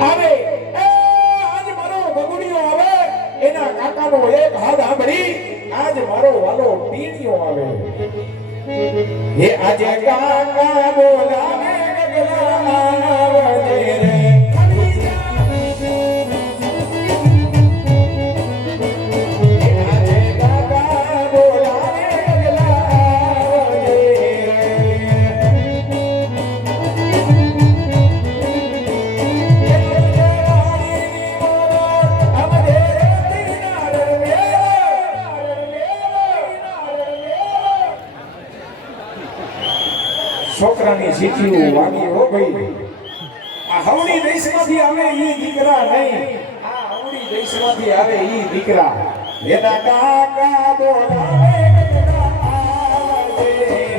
આવે આજ મારો બગુડિયો આવે એના કાકાનો એક હાથ સાંભળી આજ મારો વાલો પીણિયો આવે હે આજે કાકા બોલાવે ગગલા આવજે રે છોકરાની શીખ્યું વાગી હો ભાઈ આ હવડી દેશમાંથી આવે ઈ દીકરા નહીં આ હવડી દેશમાંથી આવે ઈ દીકરા એના કાકા બોલાવે ગગલા આવજે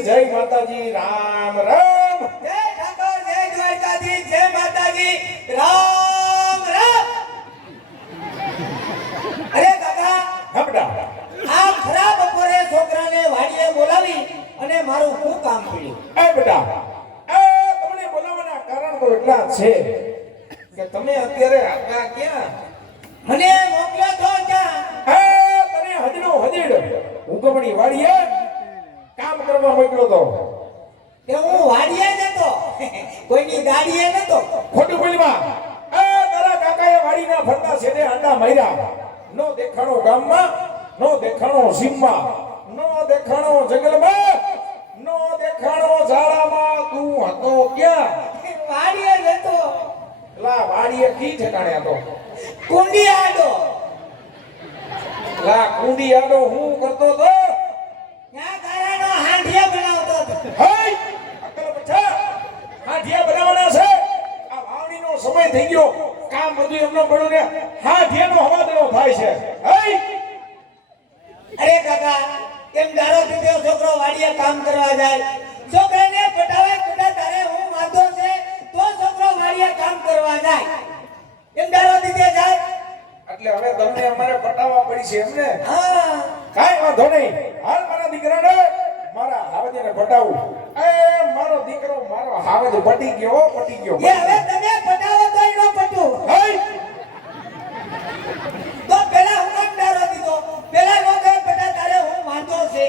જય માતાજી રામ રામ જય ઠાકોર જય દ્વારકાધીશ જય માતાજી રામ રામ અરે કાકા હબડા આ ખરાબ બપોરે છોકરાને વાડીએ બોલાવી અને મારું શું કામ પડ્યું એ બેટા તમને બોલાવવાના કારણ તો એટલા છે કે તમે અત્યારે આપણા ક્યાં મને મોકલ્યો તો ક્યાં તને હજડો હજડ હુકમણી વાડીએ કામ કરવા મોકલ્યો તો કે હું વાડીએ નતો કોઈની ગાડીએ નતો ખોટું બોલવા તારા કાકાએ વાડીના ફરતા છેડે આંડા માર્યા નો દેખાણો ગામમાં નો દેખાણો સીમમાં નો દેખાણો જંગલમાં નો દેખાણો ઝાડામાં તું હતો ક્યાં વાડીએ નતો લા વાડીએ કી ઠેકાણે હતો કુંડી આડો લા કુંડી આડો હું કરતો તો ત્યાં ગારાનો હાંડિયા બનાવતો હતો હઈ અકલ બચ્ચા હાંડિયા બનાવવાના છે આ વાવણીનો સમય થઈ ગયો કામ બધું એમનો પડ્યું ને હાંડિયાનો હવાદળો થાય છે હઈ અરે કાકા કેમ દારો પીધો છોકરો વાડીએ કામ કરવા જાય છોકરાને પટાવે કુટા તારે હું વાંધો છે તો છોકરો વાડીએ કામ કરવા જાય કેમ દારો દીધે જાય એટલે હવે તમને અમારે પટાવવા પડી છે એમને હા કાઈ વાંધો નહીં હાલ મારા દીકરાને મારા હાવજને પટાવું મારો દીકરો મારો હાવજ પટી ગયો એ હવે તમે પટાવો તો ઈનો પટું હઈ તો પેલા હું કામ દારો દીધો પેલા લોકે પટા તારે હું વાંધો છે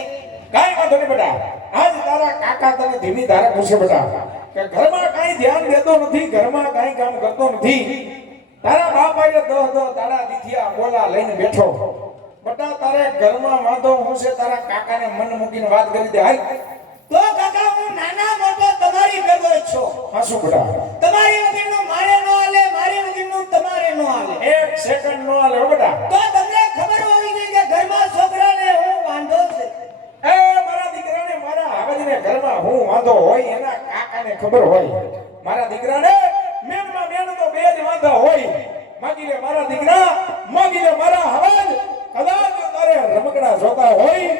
કાઈ વાંધો નહીં બેટા આજ તારા કાકા તને ધીમી ધારે પૂછે બેટા કે ઘરમાં કાઈ ધ્યાન દેતો નથી ઘરમાં કાઈ કામ કરતો નથી તારા બાપાએ દો તારા દીથિયા બોલા લઈને બેઠો બટા તારે ઘરમાં વાંધો હું છે તારા કાકાને મન મૂકીને વાત કરી દે હાલ તો કાકા હું નાના મોટો તમારી ભેગો છો હા શું બેટા તમારી વગરનું મારે નો હાલે મારી વગરનું તમારે નો હાલે એક સેકન્ડ નો હાલે હો બેટા તો તમને ખબર હોવી જોઈએ કે ઘરમાં છોકરાને હું વાંધો છે મારા દીકરાને મારા હાવજને ઘરમાં હું વાંધો હોય એના કાકાને ખબર હોય મારા દીકરાને મેનમાં મેન તો બે જ વાંધા હોય માગી લે મારા દીકરા માગી લે મારા હાવજ કદાચ તારે રમકડા જોતા હોય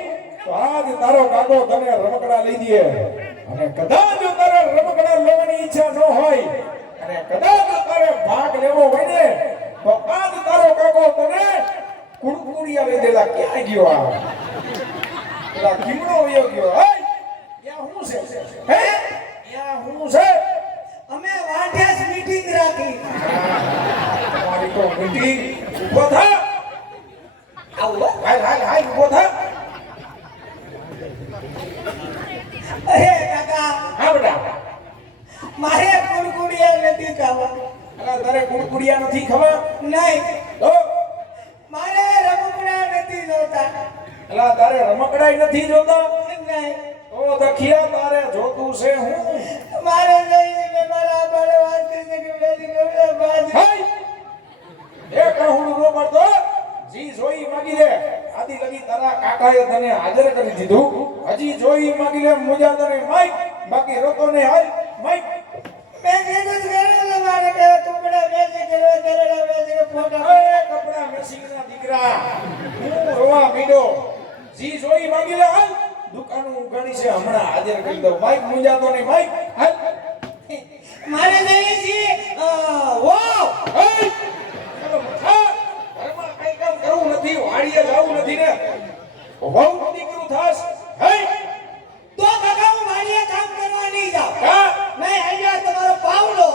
તો આજ તારો કાકો તને રમકડા લઈ દે અને કદાચ જો તારે રમકડા લેવાની ઈચ્છા ન હોય અને કદાચ જો તારે ભાગ લેવો હોય ને તો આજ તારો કાકો તને કુડકુડિયા લઈ દેલા ક્યાં ગયો આ પેલા કીમડો વયો ગયો હે ત્યાં હું છે હે ત્યાં હું છે અમે વાઢ્યાસ મીટિંગ રાખી. તમારી તો મીટિંગ ઉભો થા આવો હાલ હાલ હાલ ઉભો થા અરે કાકા હા બેટા મારે કુડકુડિયા નથી ખાવા. અલા તારે કુડકુડિયા નથી ખબર નહીં તો મારે રમકડા નથી જોતા. અલા તારે રમકડાય નથી જોતા નહીં તો દખિયા તારે જોતું છે હું મારે નહીં ને મારા બાળે વાત કરીને કે બેસી ગયો બાજ. હાય એ કહું નો પડતો જી જોઈ માગી લે આદી લગી તારા કાકાએ તને હાજર કરી દીધું હજી જોઈ માગી લે મુજા તને માઈક બાકી રોતો ને હાલ માઈક મેં કીધું જ કરે મારે કે કપડા બેસી ગયો દરડા બેસી કે ફોટા એ કપડા મેસિંગના દીકરા હું રોવા મીડો જી જોઈ માગી લે હાલ દુકાન ઉઘાડી છે હમણાં હાજર કરી દઉં માઈક મુંજાતો ને માઈક હાલ મારે નહીં જી વાવ હાય ચલો મથા ઘરમાં કઈ કામ કરવું નથી વાડીએ જવું નથી ને બહુ દીકરું થાસ હાય તો કાકા હું વાડીએ કામ કરવા નહીં જાઉં. કા મેં આઈડિયા તમારો પાવડો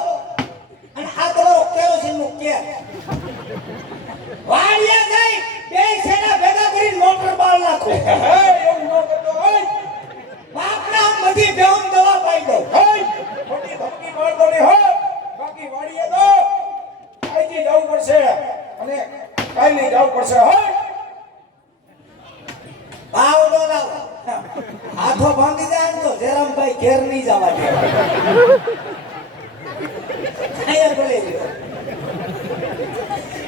અને આ તમારો કેરોસીન નું કેર વાડીએ જઈ બે સેના ભેગા કરીને મોટર બાળ નાખો. હે એવું ન કરતો હોય બાપના બધી બેહમ દવા પાઈ દો. હાય મોટી ધમકી મારતો ને હો બાકી વાડીએ તો આઈજી જવું પડશે અને કાલે જવું પડશે હાય પાવડો લાવો હાથો ભાંગી જાય ને તો જયરામભાઈ ઘેર નહીં જવા દે. અહીંયા બોલે છે.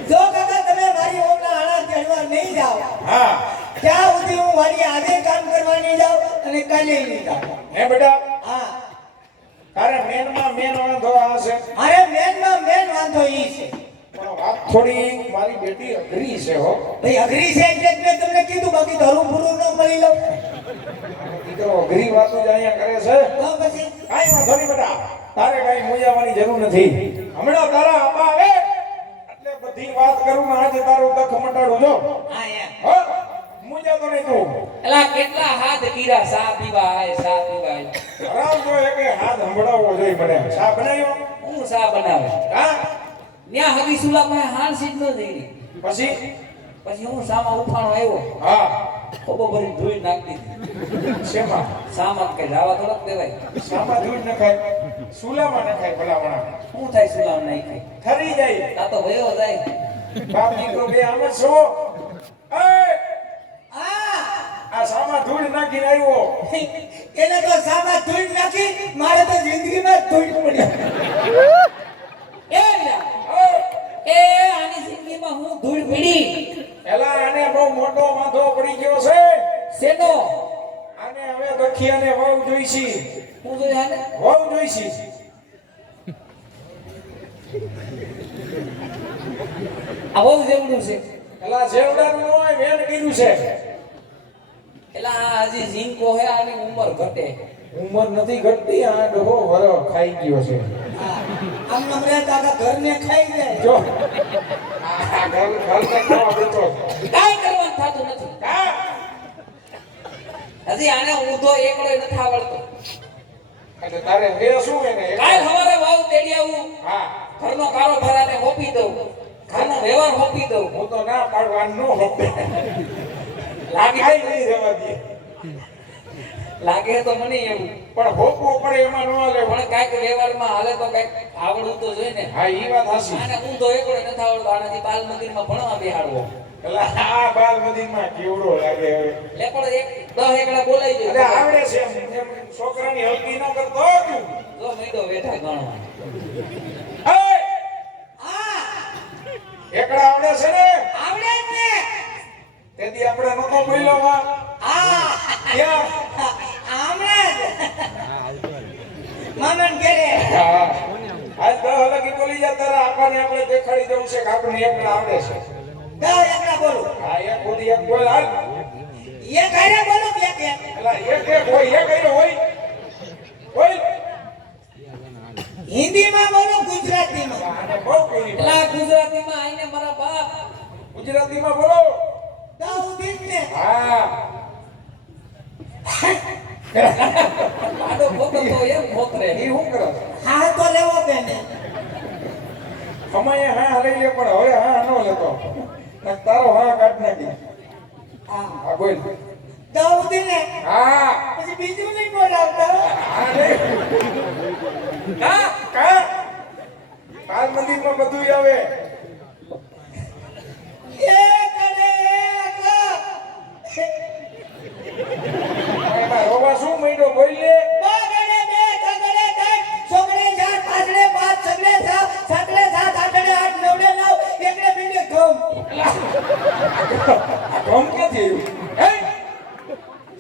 જો કાકા તમે મારી ઓમના આણા ચડવા નહીં જાઓ હા ત્યાં સુધી હું વાડી આજે કામ કરવા નહીં જાઉં અને કાલે નહીં જાઉં. હે બેટા હા તારે મેનમાં મેન વાંધો આ છે અરે મેનમાં મેન વાંધો ઈ છે. પણ વાત થોડી મારી બેટી અઘરી છે હો ભાઈ અઘરી છે એટલે જ મેં તમને કીધું બાકી ધરું પૂરું ન મળી લઉં દીકરો અઘરી વાતો જ અહીંયા કરે છે તો પછી કાઈ વાંધો નહીં બેટા તારે કાઈ મૂંઝાવાની જરૂર નથી હમણાં તારા આપા આવે એટલે બધી વાત કરું ને આજે તારું દખ મટાડું જો હા એમ હો મૂંઝાતો નહીં તું એલા કેટલા હાથ કીરા સા પીવા આય સા પીવા આય આરામ જો કે હાથ સંભળાવવો જોઈએ મને ચા બનાવ્યો હું સા બનાવે હા ન્યા હવી સુલા પાસે હાલ સીટ ન દેરી પછી પછી હું સામા ઉઠાણો આવ્યો હા ખોબો ભરી ધૂળ નાખી દીધી શેમાં સામા કે જવા થોડોક દેવાય શામાં ધૂળ નખાય સુલામાં નખાય ભલામણા શું થાય સુલા નાખી ઠરી જાય આ તો વયો જાય બાપ દીકરો બે આમ જ છો એ આ સામા ધૂળ નાખીને આવ્યો એને તો સામા ધૂળ નાખી મારે તો જિંદગીમાં ધૂળ પડી. એ લ્યા, એ આની જિંદગીમાં હું ધૂળ પીડી એલા આને બહુ મોટો વાંધો પડી ગયો છે શેનો આને હવે દખિયાને વહુ જોઈશી હું જોઈ આને વહુ જોઈશી આ બહુ જેવડું છે એલા જેવડાનું ન હોય વેન કીધું છે એલા આ હજી ઝીંકો હે આની ઉંમર ઘટે ઉંમર નથી ઘટતી આ ડહો વરો ખાઈ ગયો છે આમ નમરે કાકા ઘરને ખાઈ જાય. જો આ ઘર ઘર તો ખાવા દેતો કાઈ કરવાનું થાતું નથી હા હજી આને ઊંધો એકલો નથી આવડતો એટલે તારે રે શું એને કાલ સવારે વાવ તેડી આવું હા ઘરનો કારોબાર આને હોપી દઉં ઘરનો વ્યવહાર હોપી દઉં હું તો ના પાડવાનું ન હોપે લાગે નહીં રહેવા દે લાગે તો મને એવું પણ હોપવો પડે એમાં ન હાલે પણ કાંઈક વ્યવહારમાં હાલે તો કાંઈક આવડવું તો જોઈએ ને હા ઈ વાત હાસી આને ઊંધો એકલો નથી આવડતો આનાથી બાલ મંદિરમાં ભણવા બેહાડવો એટલે આ બાલ મદીનમાં કેવડો લાગે હવે લે પણ એક 10 એકડા બોલાઈ અરે ગયો આવડે છે એમ છોકરાની હલકી ન કરતો તું જો મેંડો બેઠા ગણવા એ હા એકડા આવડે છે ને આવડે જ ને. તેથી આપણે નતો બોલ્યો વા હા ક્યાં હમણાં જ મામન ઘરે હા આજ 10 હલકી બોલી જા તારા આપાને આપણે દેખાડી દઉં છે કે આપણને એકડા આવડે છે 10 એકડા બોલો. હા એક બોલી એક બોલ હાલ એક હારે બોલો બે બે. એટલે એક એક હોય એક હારે હોય બોલ હિન્દીમાં બોલો ગુજરાતીમાં આને બહુ કરી એલા ગુજરાતીમાં આઈને મારા બાપ ગુજરાતીમાં બોલો દાઉદીન ને હા આડો ફોટો તો એમ ફોતરે એ શું કરે હા તો લેવો કે ને અમાય હા લઈ લે પણ હવે હા ન લેતો તારો હા કાઢ નાખી હા બોલ દાઉદીન ને હા પછી બીજું નહીં બોલાવતા હા રે કા કા કાલ મંદિરમાં બધું આવે એમાં રોવા શું માંડ્યો બોલ લે આ ગમ ક્યાંથી આવ્યું હે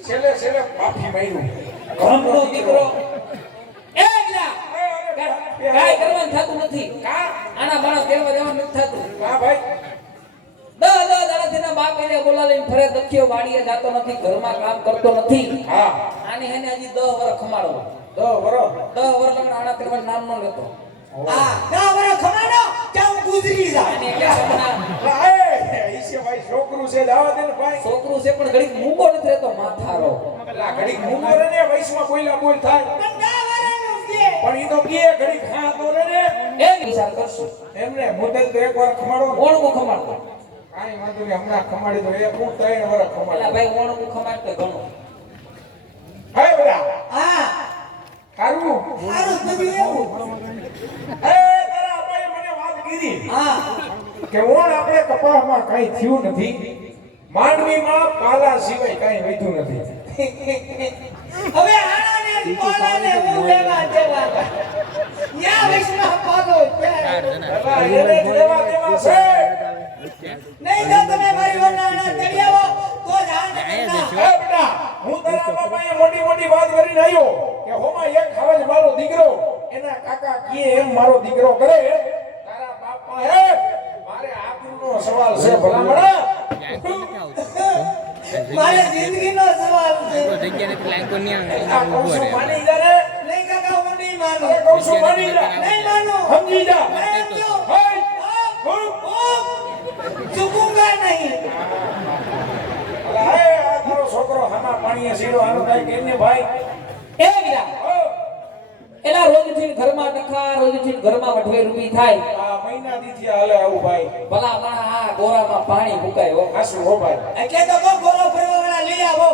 છેલ્લે છેલ્લે માફી માંગ્યું ગામનો દીકરો એ ગલા કાઈ કરવાનું થતું નથી કા આના બાણા કેવા દેવાનું નથી થતું કા ભાઈ દાડાથી ના બાપ એને બોલાવીને ફરે દખ્યો વાડીએ જાતો નથી ઘરમાં કામ કરતો નથી હા આની હેને હજી 10 વર્ષ ખમાડો તો બરો 10 વર્ષ લગન આના તેવા નામ ન લેતો આને કે હમણાં ઈસે ભાઈ છોકરું છે જવા દે ને ભાઈ છોકરું છે પણ ઘડીક મૂંગો નથી રહેતો માથારો લા ઘડીક મૂકો રે ને વયસમાં બોલ્યા બોલ થાય પણ ઈ તો કે ઘડીક હા તો રે ને એ વિચાર કરશું એમને મુદ્દે તો એકવાર ખમાડો ને. ઓણું ખમાડતો કાંઈ વાંધો નહીં હમણાં ખમાડી દો એક હું 3 વર્ષ એલા ખમાડી ભાઈ ઓણું ખમાડતો ઘણું હે બધા કારું એ તારા અપાએ મને વાત કીધી કે ઓણ આપણે કપાસમાં કાંઈ થયું નથી માંડવીમાં પાલા સિવાય કાંઈ વધ્યું નથી હવે આને પાલાને હું લેવા જવા યા વૈષ્ણવ પાગો એલા એને જ લેવા દેવા છે નહીં તો તમે મારી વનાના કરી આવો તો જાણ હે બેટા હું તારા બાપાએ મોટી મોટી વાત કરીને આવ્યો કે હોમાં એક ખાવજ મારો દીકરો એના કાકા કીએ એમ મારો દીકરો કરે તારા બાપા હે મારે આબરૂનો સવાલ છે ભલામણા મારે જિંદગીનો સવાલ છે આ કહું છું માની જા રે નહીં કાકા હું નહીં માનું અરે કહું છું માની જા નહીં માનું સમજી જા નહીં જો હે ચૂકુંગા નહીં અલા હે આ તારો છોકરો હામાં પાણીએ સીડો આનો કાઈ કેને ભાઈ એ ગલા એલા રોજથી ઘરમાં નખા રોજથી ઘરમાં વઢવે રૂપી થાય આ મહિના દીથી હાલે આવું ભાઈ ભલા માણા આ ગોરામાં પાણી મુકાય હો હાસુ હો ભાઈ એટલે તો કહો ગોરો ફરવા વાળા લઈ આવો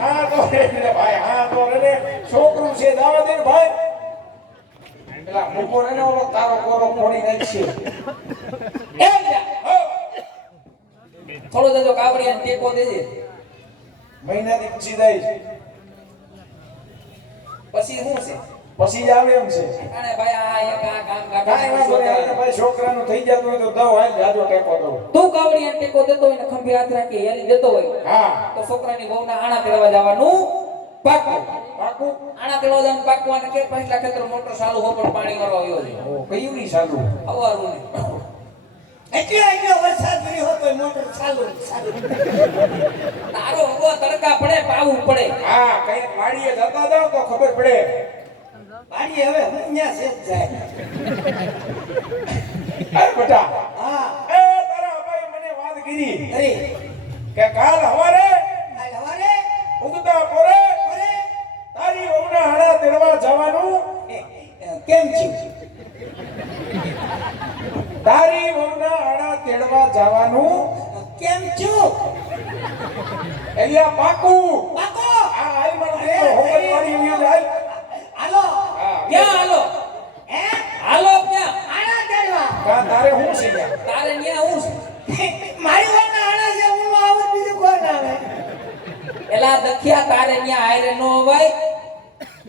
હા તો રે ભાઈ હા તો રે છોકરું છે દાવા દે ને ભાઈ પેલા મૂકો રે ને ઓલો તારો કોરો ફોડી નાખશે એ ગલા થોડો જજો કાવડિયાને ટેકો દેજે મહિનાથી પછી જાય પછી શું છે પછી જ આવે એમ છે કાણે ભાઈ આ એક આ કામ કાંઈ વાંધો નહીં કાઢે ભાઈ છોકરાનું થઈ જતું હોય તો દવ હાલ જાજો ટેકો દો તું કાવડિયાને ટેકો દેતો હોય ને ખંભે હાથ રાખી યારી દેતો હોય હા તો છોકરાની વહુના આણા તેડવા જવાનું પાકું પાકું આણા તેડવા જવાનું પાકું અને કે પાછલા ખેતર મોટર ચાલુ હો પણ પાણી વાળો આવ્યો છે ઓ કયું નહીં સાલું અવારું ને એટલે વરસાદ પડ્યો હતો મોટર ચાલુ તારો હવો તડકા પડે પાવું પડે હા કઈ વાડીએ જતા જાવ તો ખબર પડે પાડી હવે હું ન્યા સેજ જાય અરે બેટા હા એ તારા અબાએ મને વાત કીધી અરે કે કાલ હવારે આ હવારે ઉગતા પોરે અરે તારી વહુના હાડા તેડવા જવાનું કેમ છે તારી વહુના હાડા તેડવા જવાનું કેમ છું એલિયા પાકું બાકો આ હાલ મને હોમત વાળી વ્યૂ જાય હાલો ક્યાં હાલો હે હાલો ક્યાં આના ચડવા કા તારે હું છે યાર તારે ન્યા હું છે? મારી વારના આના છે હું નો આવું બીજું કોણ આવે એલા દખિયા તારે ન્યા આયરે નો હોય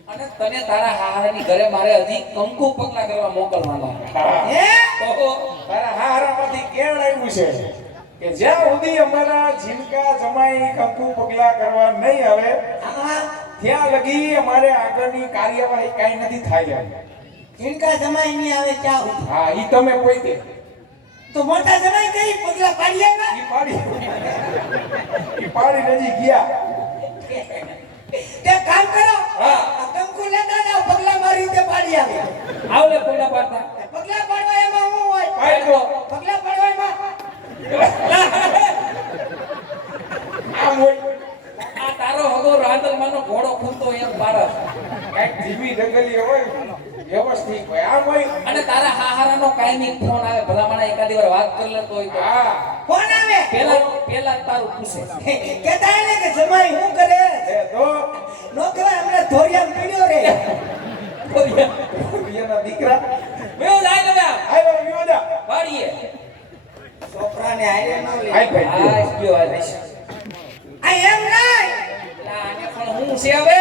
અને તને તારા હારાની ઘરે મારે હજી કંકુ પગલા કરવા મોકલવાનો હા. હે તો તારા હારામાંથી કેળ આવ્યું છે કે જ્યાં સુધી અમારા જીનકા જમાઈ કંકુ પગલા કરવા નહીં આવે હા ત્યાં લગી અમારે આગળની કાર્યવાહી કાંઈ નથી થાય જીનકા જમાઈ ની આવે ક્યાં હું હા ઈ તમે કોઈ દે તો મોટા જમાઈ કઈ પગલા પાડી આવ્યા ઈ પાડી નજી ગયા તે કામ કરો હા આ એમ પાડસ કાંઈક ધીમી ઢગલી હોય વ્યવસ્થિત હોય આમ હોય અને તારા હાહારાનો કાયમી ફોન આવે ભલામણા એકાદી વાર વાત કરી લેતો હોય તો હા ફોન આવે પેલા જ તારું પૂછે કેતા ને કે જમાઈ હું કરે એ તો નો કહેવાય હમણાં ધોરિયામ પીડ્યો રે એના દીકરા મેં જાય ને બે આવ્યો વિવાદા વાડીએ છોકરાને આયે નો લે હાય ભાઈ આ ગયો આ દેશ આ એમ નહીં આને પણ હું છે હવે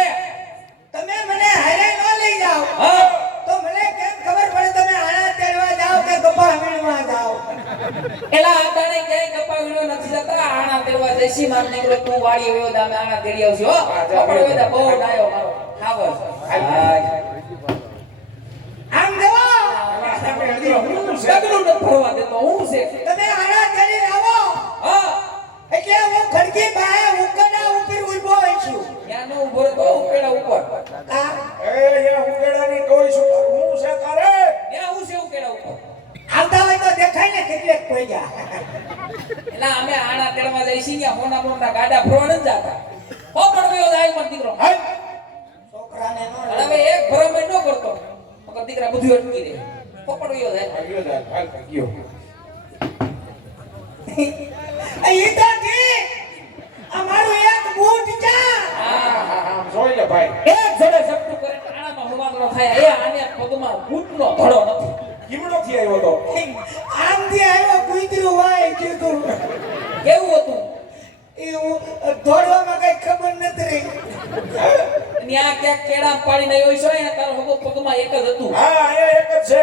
તમે મને હારે નો લઈ જાઓ હા તો મને કેમ ખબર પડે તમે આણા તેડવા જાઓ કે ગપ્પા વીણવા જાઓ એલા આટાણે ક્યાંય કપા વીણો નથી જતા આણા તેડવા જઈશી માર નીકળો તું વાડી આવ્યો દામે આણા તેડી આવજો હો કપડ વેદા બહુ ડાયો મારો ખાવસ આમ જવો સગલું ન ફરવા દેતો હું છે તમે આણા તેડી આવો હા એટલે હું ખડકી પાસે ઉકડા ઉપર ઊભો છું ત્યાં નો ઉભો તો ઉકેડા ઉપર આ એ યા ઉકેડાની કોઈ શું હું છે તારે ત્યાં હું છે ઉકેડા ઉપર આવતા હોય તો દેખાય ને કેટલેક કોઈ જા એલા અમે આણા તેડવા જઈશી ને મોના મોના ગાડા ફરવા ન જાતા પોપડ વેયો જાય મત દીકરો હાય છોકરાને નો અને હવે એક ભરમે ન કરતો મગર દીકરા બધું અટકી દે પોપડ વેયો જાય આવ્યો જા હાલ ગયો ઈ તો ઠીક અમારું એક બૂટ ચા હા હા હા જોઈ લે ભાઈ એક જડે ઝપટું કરે આણામાં હુવાગરો થાય એ આને પગમાં બૂટનો ધડો નથી કીમડો થી આવ્યો તો આમ થી આવ્યો કુતરું વાય કીધું કેવું હતું એ હું દોડવામાં કઈ ખબર નથી રહી ત્યાં ક્યાંક કેળા પાડી નહીં હોય છો એને તારો હગો પગમાં એક જ હતું હા અહીંયા એક જ છે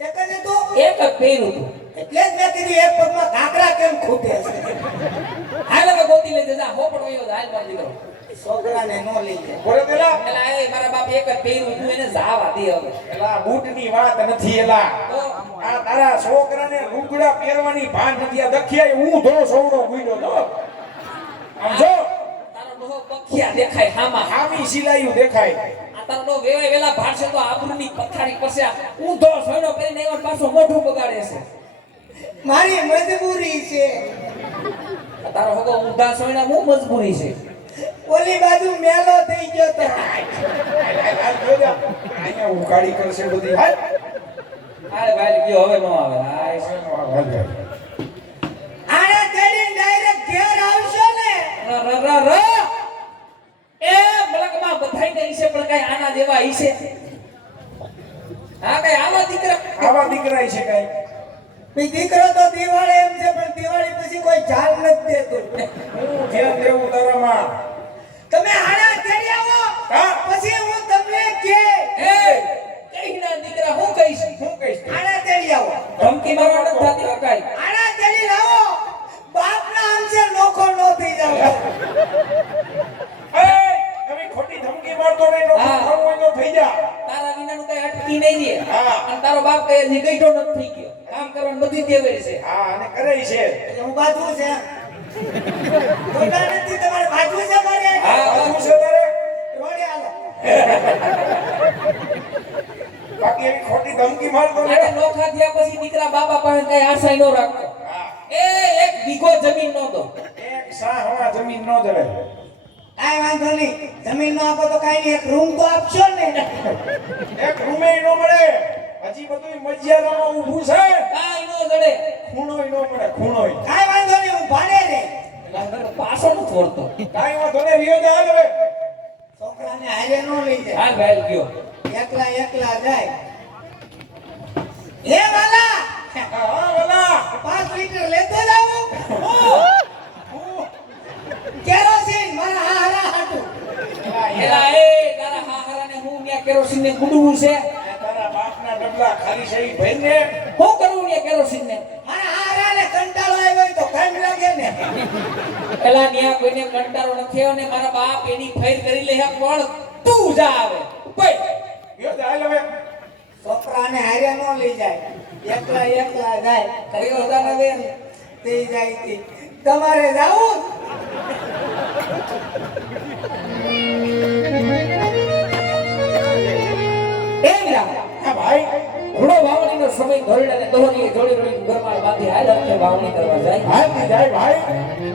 એક જ તો એક જ પહેર્યું હતું એટલે જ મેં કીધું એક પગમાં કાકરા કેમ ખૂટે છે હાલ હવે ગોતી લઈ જા હોપડ વયો હાલ માર દીકરો છોકરાને નો લઈ જાય બોલે પેલા એલા એ મારા બાપ એક જ પહેર્યું હતું એને જાવા દે હવે એલા બૂટની વાત નથી એલા તો આ તારા છોકરાને લુગડા પહેરવાની ભાન નથી આ દખિયાએ હું ધો સોવડો ગુઈડો તો આમ જો તારો ડોહો બખિયા દેખાય હામાં હામી સિલાયું દેખાય આ તારો ડોહો વેવાય વેલા ભાડશે તો આબરૂની પથારી પડશે ઊંધો સોયડો કરીને આવ્યો પાછો મોઢું બગાડે છે મારી મજબૂરી છે તારો હગો ઊંધા સોયડા હું મજબૂરી છે ઓલી બાજુ મેલો થઈ ગયો તો હાલ જોજા અહીંયા ઉકાળી કરશે બધી હાલ હાલે ભાઈ ગયો હવે નો આવે હાય હાલ આને તેડી ડાયરેક્ટ ઘેર આવશો ને ર ર ર એ મલકમાં બધાઈ ને ઈશે પણ કઈ આના જેવા ઈશે હા કઈ આવા દીકરા આવા દીકરા છે કઈ ભઈ દીકરો તો દિવાળી એમ છે પણ દિવાળી પછી કોઈ ઝાલ નથી દેતું હું ધ્યાન દેવું તારામાં તમે આના તેડી આવો હા. પછી હું તમને કે એ કઈના દીકરા હું કહીશ હું કહીશ આના તેડી આવો ધમકી મારવા નથી થતી હો કાઈ આના તેડી લાવો બાપના અંશે નોખો નો થઈ જાવ એ તમે ખોટી ધમકી મારતો નહીં નો હા. ખાવું હોય તો થઈ જા તારા વિનાનું કઈ અટકી નહીં રે હા. અને તારો બાપ કઈ હજી ગઈઢો નથી થઈ ગયો કામ કરવાની બધી ટેવેરી છે હા અને કરે છે એટલે હું બાજુ છે ખોટા નથી તમારે બાજુ છે મારે હા. શું છે તારે રોડે હાલો બાકી એવી ખોટી ધમકી મારતો અને નહીં નોખા થયા પછી દીકરા બાપા પાસે કઈ આશા નો રાખતો હા એ એક વીઘો જમીન નો દો એક સાહવા જમીન નો જડે કાઈ વાંધો નહીં જમીન નો આપો તો કાઈ નહીં એક રૂમ તો આપશો ને એક રૂમે નો મળે હજી બધું મજિયાદામાં ઊભું છે કાઈ નો જડે ખૂણોય નો મળે ખૂણોય કાઈ વાંધો નહીં હું ભાડે રે પાછો નો છોડતો કાઈ વાંધો નહીં વિયોદ હાલ હવે છોકરાને હારે નો લઈ જાય હાલ ભાઈ ગયો એકલા એકલા જાય હે વાલા હા ભલા 5 લીટર લેતો જાવું કેરોસીન મારા હારા હાટું એલા એ તારા હાહરાને હું ન્યા કેરોસીન ને ગુડવું છે તારા બાપના ડબલા ખાલી છે ઈ ભઈને હું કરું ન્યા કેરોસીન ને મારા હારાને કંટાળો આવ્યો હોય તો કામ લાગે ને એલા ન્યા કોઈને કંટાળો નથી આવ્યો ને મારા બાપ એની ફેર કરી લે પણ તું જા આવે ભાઈ વિયોદ હાલ હવે છોકરાને હારે નો લઈ જાય એકલા એકલા જાય કયો તને બેન તે જાય તી તમારે જાવું હા ભાઈ ઘોડો વાવણીનો સમય ધોરડા ને દોહની જોડી જોડી ઘરમાં બાંધી હાલ વાવણી કરવા જાય હાલ જાય ભાઈ